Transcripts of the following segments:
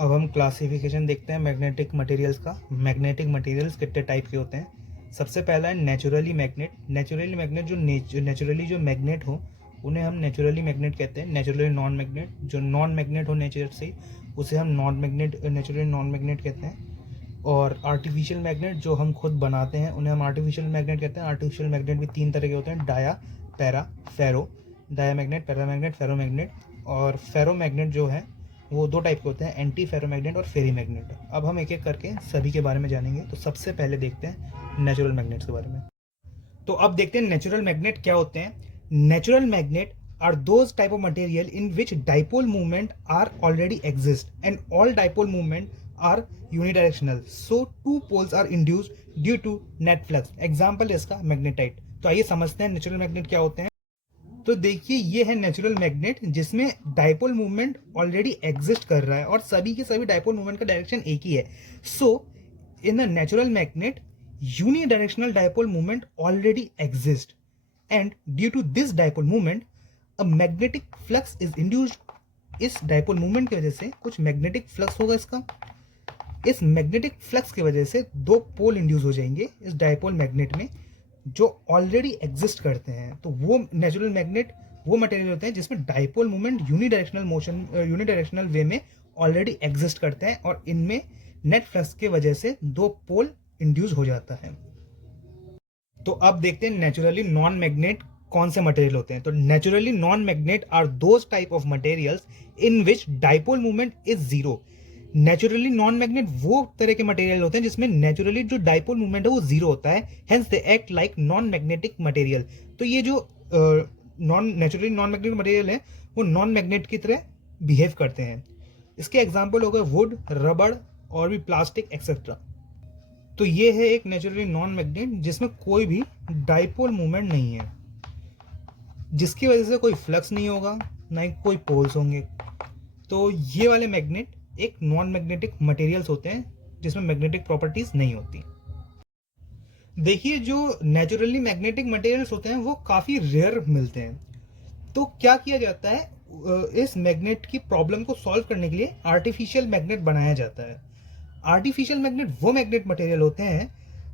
अब हम क्लासिफिकेशन देखते हैं मैग्नेटिक मटेरियल्स का। मैग्नेटिक मटेरियल्स कितने टाइप के होते हैं। सबसे पहला है नेचुरली मैग्नेट। नेचुरली मैग्नेट जो नेचुरली जो मैग्नेट हो उन्हें हम नेचुरली मैग्नेट कहते हैं। नेचुरली नॉन मैग्नेट जो नॉन मैग्नेट हो नेचर से उसे हम non magnet naturally non magnet कहते हैं। और आर्टिफिशियल मैग्नेट जो हम खुद बनाते हैं उन्हें हम आर्टिफिशियल मैग्नेट कहते हैं। आर्टिफिशियल मैग्नेट भी तीन तरह के होते हैं, डाया, पैरा, फेरो। डाया मैग्नेट, पैरा मैग्नेट, फेरो मैग्नेट। और फेरो मैग्नेट जो है वो दो टाइप के होते हैं, एंटी फेरोमैग्नेट और फेरी मैग्नेट। अब हम एक एक करके सभी के बारे में जानेंगे। तो सबसे पहले देखते हैं नेचुरल मैग्नेट्स के बारे में। तो अब देखते हैं नेचुरल मैग्नेट क्या होते हैं। Natural magnet are those type of material in which dipole movement are already exist and all dipole movement are unidirectional, so two poles are induced due to net flux. Example इसका magnetite. तो आइए समझते हैं natural magnet क्या होते हैं। तो देखिए ये है नेचुरल मैग्नेट जिसमें डाइपोल मूवमेंट ऑलरेडी एग्जिस्ट कर रहा है और सभी के सभी डाइपोल मूवमेंट का डायरेक्शन एक ही है। So in a natural magnet unidirectional dipole movement already exist and due to this dipole movement a magnetic flux is induced. इस डाइपोल मूवमेंट की वजह से कुछ मैग्नेटिक फ्लक्स होगा इसका। इस मैग्नेटिक फ्लक्स की वजह से दो पोल इंड्यूस हो जाएंगे इस डाइपोल मैग्नेट में जो ऑलरेडी एग्जिस्ट करते हैं। तो वो नेचुरल मैग्नेट वो मटेरियल होते हैं जिसमें डाइपोल मूवमेंट यूनिडायरेक्शनल वे में ऑलरेडी एग्जिस्ट करते हैं और इनमें नेट फ्लक्स के वजह से दो पोल इंड्यूस हो जाता है। तो अब देखते हैं नेचुरली नॉन मैग्नेट कौन से मटेरियल होते हैं। तो naturally non magnet are those type of materials in which dipole movement is zero. Naturally non magnet वो तरह के मटेरियल होते हैं जिसमें नेचुरली जो डाइपोल मूवमेंट है वो जीरो होता है, hence they act like non magnetic material. तो ये जो नेचुरली नॉन मैग्नेटिक मटेरियल है वो नॉन मैग्नेट की तरह बिहेव करते हैं। इसके एग्जाम्पल हो गए वुड, रबड़ और भी प्लास्टिक एक्सेट्रा। तो ये है एक नेचुरली नॉन मैग्नेट जिसमें कोई भी डाइपोल मूवमेंट नहीं है, जिसकी वजह से कोई फ्लक्स नहीं होगा, ना ही कोई पोल्स होंगे। तो ये वाले मैग्नेट एक नॉन मैग्नेटिक मटेरियल्स होते हैं जिसमें मैग्नेटिक प्रॉपर्टीज नहीं होती। देखिए जो नेचुरली मैग्नेटिक मटेरियल्स होते हैं वो काफी रेयर मिलते हैं। तो क्या किया जाता है, इस मैग्नेट की प्रॉब्लम को सॉल्व करने के लिए आर्टिफिशियल मैग्नेट बनाया जाता है। आर्टिफिशियल मैग्नेट वो मैग्नेट मटेरियल होते हैं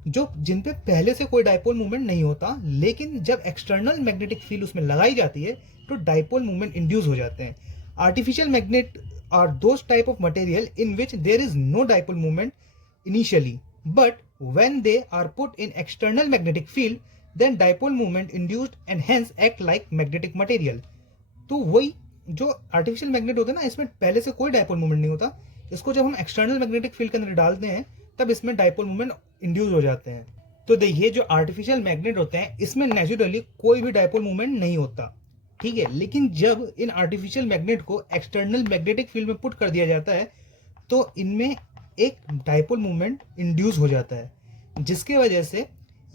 जो जिन पे पहले से कोई डाइपोल मूवमेंट नहीं होता, लेकिन जब एक्सटर्नल मैग्नेटिक फील्ड उसमें लगाई जाती है तो डाइपोल मूवमेंट इंड्यूस हो जाते हैं। Artificial magnet are those type of material in which there is no dipole moment initially, but when they are put in external magnetic field then dipole moment induced and hence act like magnetic material। तो वही जो artificial magnet होता है ना, इसमें पहले से कोई डाइपोल मूवमेंट नहीं होता, इसको जब हम एक्सटर्नल मैग्नेटिक फील्ड के अंदर डालते हैं तब इसमें डाइपोल मूवमेंट इंड्यूस हो जाते हैं। तो देखिए जो आर्टिफिशियल मैग्नेट होते हैं इसमें नेचुरली कोई भी डाइपोल मूवमेंट नहीं होता, ठीक है। लेकिन जब इन आर्टिफिशियल मैग्नेट को एक्सटर्नल मैग्नेटिक फील्ड में पुट कर दिया जाता है तो इनमें एक डाइपोल मूवमेंट इंड्यूस हो जाता है, जिसके वजह से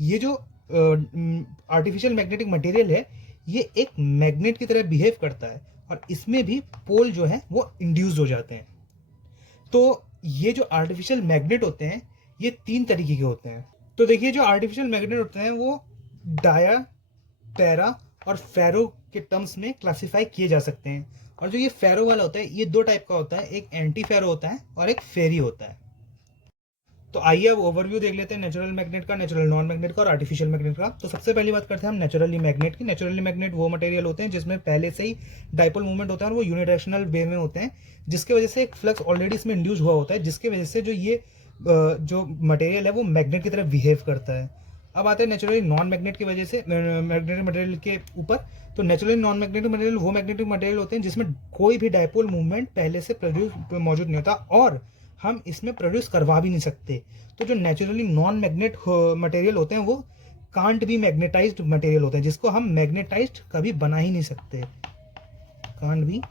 ये जो आर्टिफिशियल मैग्नेटिक मटेरियल है ये एक मैग्नेट की तरह बिहेव करता है और इसमें भी पोल जो है वो इंड्यूस हो जाते हैं। तो ये जो आर्टिफिशियल मैग्नेट होते हैं ये तीन तरीके के होते हैं। तो देखिए जो आर्टिफिशियल मैग्नेट होते हैं वो डाया, पैरा और फेरो के टर्म्स में क्लासिफाई किए जा सकते हैं। और जो ये फेरो वाला होता है ये दो टाइप का होता है, एक एंटी फेरो होता है और एक फेरी होता है। तो आइए अब ओवरव्यू देख लेते हैं नेचुरल मैग्नेट का, नेचुरल नॉन मैग्नेट का और आर्टिफिशियल मैग्नेट का। तो सबसे पहली बात करते हैं हम नेचुरली मैग्नेट की। नेचुरली मैग्नेट वो मटेरियल होते हैं जिसमें पहले से ही डाइपोल मूवमेंट होता है और वो यूनिडायरेक्शनल वे में होते हैं, जिसकी वजह से एक फ्लक्स ऑलरेडी इसमें इंड्यूस हुआ होता है, जिसकी वजह से जो ये जो मटेरियल है वो मैग्नेट की तरह बिहेव करता है। अब आते हैं नेचुरली नॉन मैग्नेट की वजह से मैग्नेटिक मटेरियल के ऊपर। तो नेचुरली नॉन मैग्नेटिक मटेरियल वो मैग्नेटिक मटेरियल होते हैं जिसमें कोई भी डाइपोल मूवमेंट पहले से मौजूद नहीं होता और हम इसमें प्रोड्यूस करवा भी नहीं सकते। तो जो नेचुरली नॉन मैग्नेट मटेरियल होते हैं वो कांट बी मैग्नेटाइज्ड मटेरियल होते हैं, जिसको हम मैग्नेटाइज्ड कभी बना ही नहीं सकते। कांट बी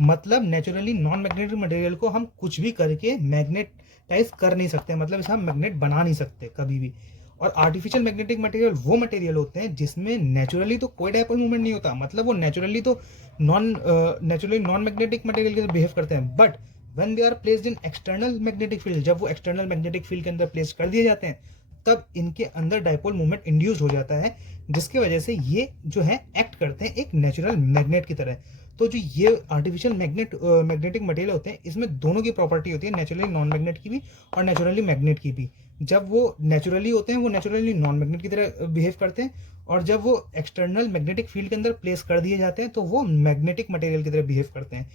मतलब नेचुरली नॉन मैग्नेटिक मटेरियल को हम कुछ भी करके मैग्नेटाइज कर नहीं सकते, मतलब इसे हम मैग्नेट बना नहीं सकते कभी भी। और आर्टिफिशियल मैग्नेटिक मटेरियल वो मटेरियल होते हैं जिसमें नेचुरली तो कोई डाइपोल मूवमेंट नहीं होता, मतलब वो नेचुरली तो नेचुरली नॉन मैग्नेटिक मटेरियल के बिहेव करते हैं, but when they are placed in external magnetic field, जब वो एक्सटर्नल मैग्नेटिक फील्ड के अंदर प्लेस कर दिए जाते हैं तब इनके अंदर डाइपोल मूवमेंट इंड्यूस हो जाता है, जिसकी वजह से ये जो है एक्ट करते हैं एक नेचुरल मैग्नेट की तरह। तो जो ये आर्टिफिशियल मैग्नेटिक मटेरियल होते हैं, इसमें दोनों की प्रॉपर्टी होती है, नेचुरली नॉन मैग्नेट की भी और नेचुरली मैग्नेट की भी। जब वो नेचुरली होते हैं वो नेचुरली नॉन मैग्नेट की तरह बिहेव करते हैं, और जब वो एक्सटर्नल मैग्नेटिक फील्ड के अंदर प्लेस कर दिए जाते हैं तो वो मैग्नेटिक मटेरियल की तरह बिहेव करते हैं।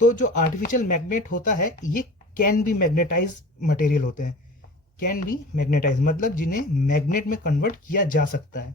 तो जो आर्टिफिशियल मैग्नेट होता है ये कैन बी मैग्नेटाइज मटेरियल होते हैं। कैन बी मैग्नेटाइज मतलब जिन्हें मैग्नेट में कन्वर्ट किया जा सकता है।